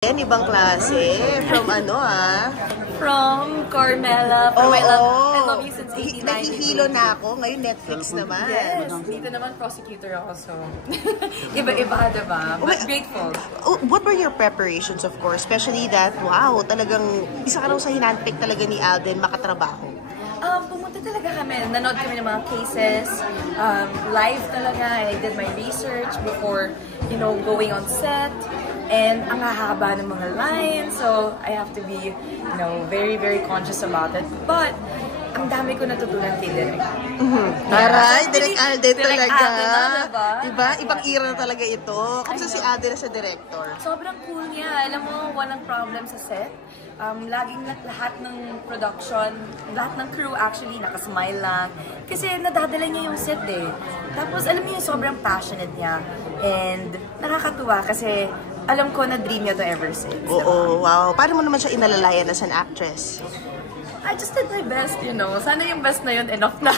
Ibang klase. From ano From Carmela, from I Love You Since 1892. Nahihilo na ako. Ngayon Netflix naman. Yes, dito naman prosecutor ako, so iba-iba, diba? But grateful. What were your preparations, of course? Especially that, wow, talagang isa ka raw sa hinanpick talaga ni Alden makatrabaho. Pumunta talaga kami. Nanood kami ng mga cases. Live talaga. I did my research before, going on set. And ang hahaba ng mga lines, so I have to be, very, very conscious about it. But, ang dami ko natutunan kay Direk. Aray, Direk Alden talaga. Diba? Diba? Ibang era na talaga ito. Kamusta si Alden sa director? Sobrang cool niya. Alam mo, walang problem sa set. Laging lahat ng production, lahat ng crew actually nakasmile lang. Kasi nadadala niya yung set eh. Tapos alam niyo yung sobrang passionate niya. And nakakatuwa kasi alam ko na dream niya to ever since. Oo, wow. Paano mo naman siya inalalayan as an actress? I just did my best, Sana yung best na yun, enough na.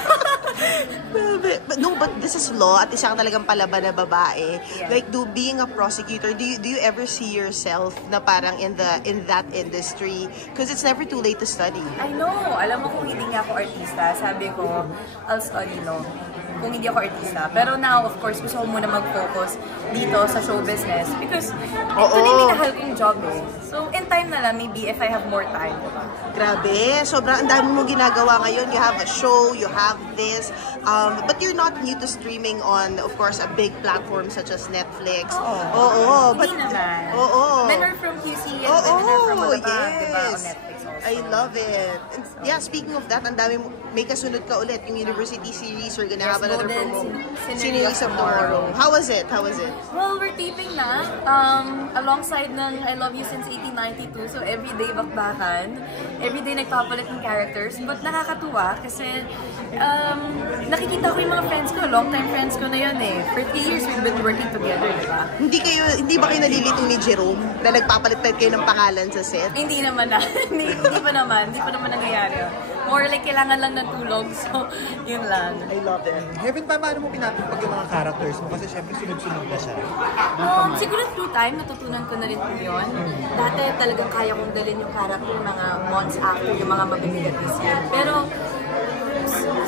But this is law at isa ka talagang palaban na babae. Yeah. Like, being a prosecutor, do you ever see yourself na parang in that industry? Because it's never too late to study. I know. Alam mo kung hindi nga ako artista, sabi ko, I'll study law. Kung hindi ako artista. Pero now, of course, gusto ko muna mag-focus dito sa show business because ito na yung minahal kong job eh. So, in time na lang, maybe if I have more time. Grabe. Sobrang ang dami mo ginagawa ngayon. You have a show, you have this. But you're not new to streaming on, of course, a big platform such as Netflix. Oo. Hindi naman. Oo. Men are from QC and men are from Malabang, diba, on Netflix also. I love it. Yeah, speaking of that, ang dami mo, may kasunod ka ulit, yung university series, we're gonna have another promo. Series of Tomorrow. How was it? Well, we're taping na, alongside ng I Love You Since 1892, so everyday bakbakan, everyday nagpapalit ng characters, but nakakatuwa kasi nakikita ko yung mga friends ko, long-time friends ko na yun eh. For 3 years, we've been working together, diba? Hindi ba kayo nalilito ni Jerome na nagpapalit-palit kayo ng pangalan sa set? Hindi naman na. Hindi pa naman nangyayari yun. More like kailangan lang ng tulog, so yun lang. I love it. Heaven, paano mo pinapagpag yung mga characters mo? Kasi syempre sunod-sunod na siya. Siguro through time, natutunan ko na rin po yun. Dati talagang kaya kong dalhin yung character mga months after yung mga mabibigat na scene. Pero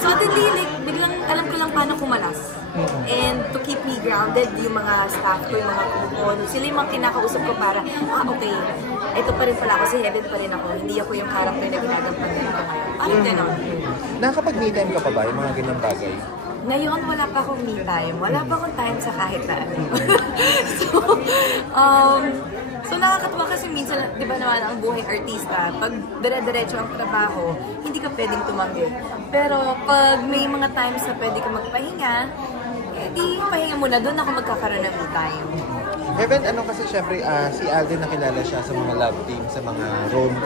suddenly, like, biglang alam ko lang paano kumalas. And to keep me grounded, yung mga staff ko, yung mga crew ko, sila yung mga kinakausap ko para, okay, ito pa rin pala ako, si Heaven pa rin ako. Hindi ako yung character na ginagampanan ko ngayon. Parang gano'n. Nakakapag-me time ka pa ba yung mga ganang bagay? Ngayon, wala pa akong me time. Wala pa akong time sa kahit na ano. So nakakatuwa kasi minsan, di ba naman, ang buhay artista, pag dire-diretso ang trabaho, hindi ka pwedeng tumanggi. Pero pag may mga times na pwede ka magpahinga, di pahinga muna, doon ako magkakaroon ng me time. Heaven, kasi syempre si Alden nakilala siya sa mga love team, sa mga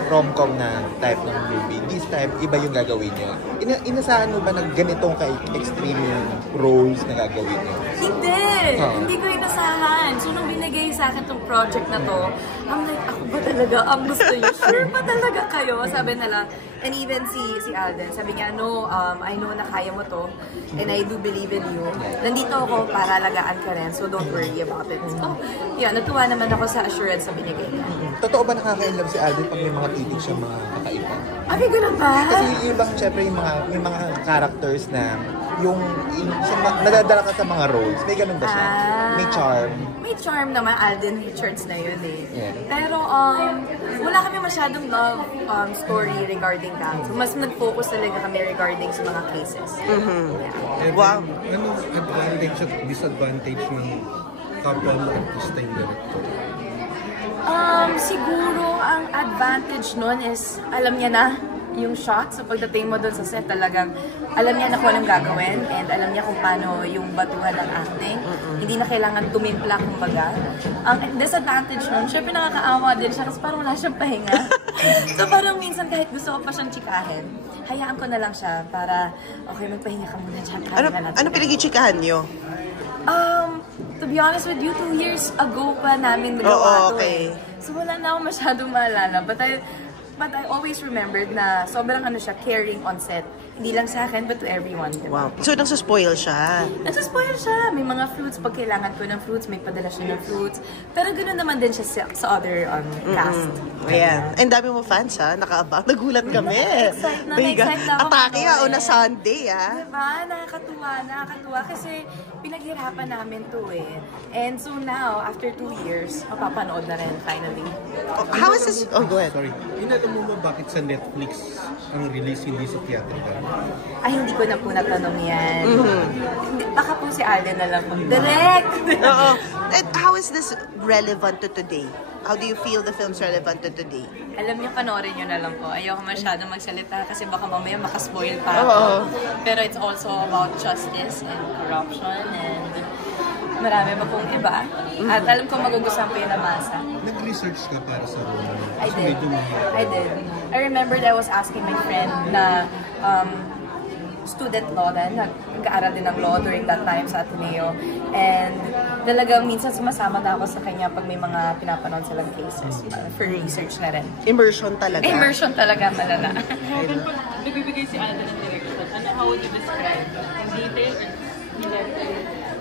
rom-com na type ng movie. This time, iba yung gagawin niyo. Inasahan mo ba na ganitong ka-extreme yung roles na gagawin niyo? Hindi! Hindi ko inasahan. So, nung binigay sa akin tong project na to, I'm like, ako ba talaga ang gusto niyo? Sure ba talaga kayo? Sabi nila, and even si Alden, sabi niya, no, I know na kaya mo to, and I do believe in you. Nandito ako para alagaan ka rin, so don't worry about it. So, yeah, natuwa naman ako sa assurance na binigay niya. Totoo ba nakaka-inlove si Alden pag may mga titig siya mga kakaiba? Ay, gano'n ba? Kasi yung bang, syempre, yung mga characters na nadadala ka sa mga roles, may ganun ba siya? May charm? May charm naman, Alden Richards na yun eh. Yeah. Pero wala kami masyadong love story regarding that. So, mas nag-focus talaga kami regarding sa mga cases. Yeah. Wow. Anong advantage at disadvantage ng couple artista yung director? Siguro ang advantage nun is alam niya na yung shot. So pagdating mo dun sa set talagang alam niya na kung anong gagawin and alam niya kung paano yung batuhan ng acting. Hindi na kailangan tumimpla kumbaga. Ang disadvantage nun, syempre nakakaawa din siya kasi parang wala siyang pahinga. So parang minsan kahit gusto ko pa siyang tsikahin, hayaan ko na lang siya para okay, magpahinga ka muna dyan. Ano pinag-ichikahan niyo? To be honest with you, 2 years ago pa namin nagawa to. Okay. So wala na ako masyadong maalala. But but I always remembered na sobrang ano siya, caring on set. Hindi lang sa akin, but to everyone. Diba? Wow. So, nagsuspoil siya. Nagsuspoil siya. May mga fruits. Pag kailangan ko ng fruits, may padala siya ng fruits. Pero ganoon naman din siya sa other cast. Ayan. And dami mo fans, ha? Nakaabang. Nagulat kami. Na-excite na ako. Atake nga, panoorin. on a Sunday, ha? Diba? Nakakatuwa. Kasi pinaghirapan namin to eh. And so now, after 2 years, mapapanood na rin finally. How is this? Oh, go ahead. Sorry. Inalam mo ba bakit sa Netflix ang release hindi sa theatrical? Ay, hindi ko na po natanong yan. Baka po si Alden na lang po. Direct! Oo. And how is this relevant to today? How do you feel the film's relevant to today? Alam niyo, panoorin niyo na lang po. Ayoko masyado magsalita kasi baka mamaya makaspoil pa ako. Oo. Pero it's also about justice and corruption and marami pa pong iba. At alam ko magugustuhan po yun ng masa. Nag-research ka para sa role? I Kasi did. medyo mahirap. I did. I remembered I was asking my friend na student law din, nag-aaral din ng law during that time sa Ateneo. And talagang minsan sumasama na ako sa kanya pag may mga pinapanood silang cases for research na rin. Immersion talaga. Immersion talaga, malala. Robin, pag nagbibigay si Alden ng direction, how would you describe? In detail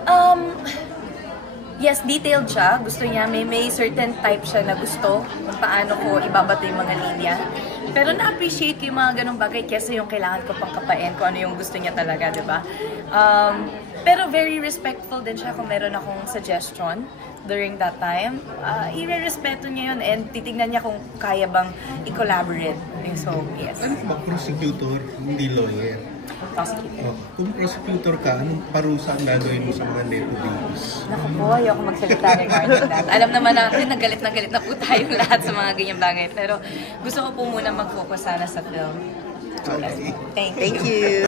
or Yes, detailed siya. Gusto niya, may certain type siya na gusto kung paano ko ibabato yung mga linya. Pero na-appreciate ko yung mga ganong bagay kesa yung kailangan ko pang kapain kung ano yung gusto niya talaga, di ba? Pero very respectful din siya kung meron akong suggestion during that time. I-respeto niya yun and titignan niya kung kaya bang i-collaborate. So, yes. Ano ba, prosecutor, hindi lawyer? Prosecutor. Kung prosecutor ka, anong parusa ang gagawin mo sa mga nepo babies? Naku po, ayoko magsalita regarding that. Alam naman natin, nagalit na po tayong lahat sa mga ganyang bagay. Pero gusto ko po muna mag-focus sana sa film. Okay. Thank you. Thank you.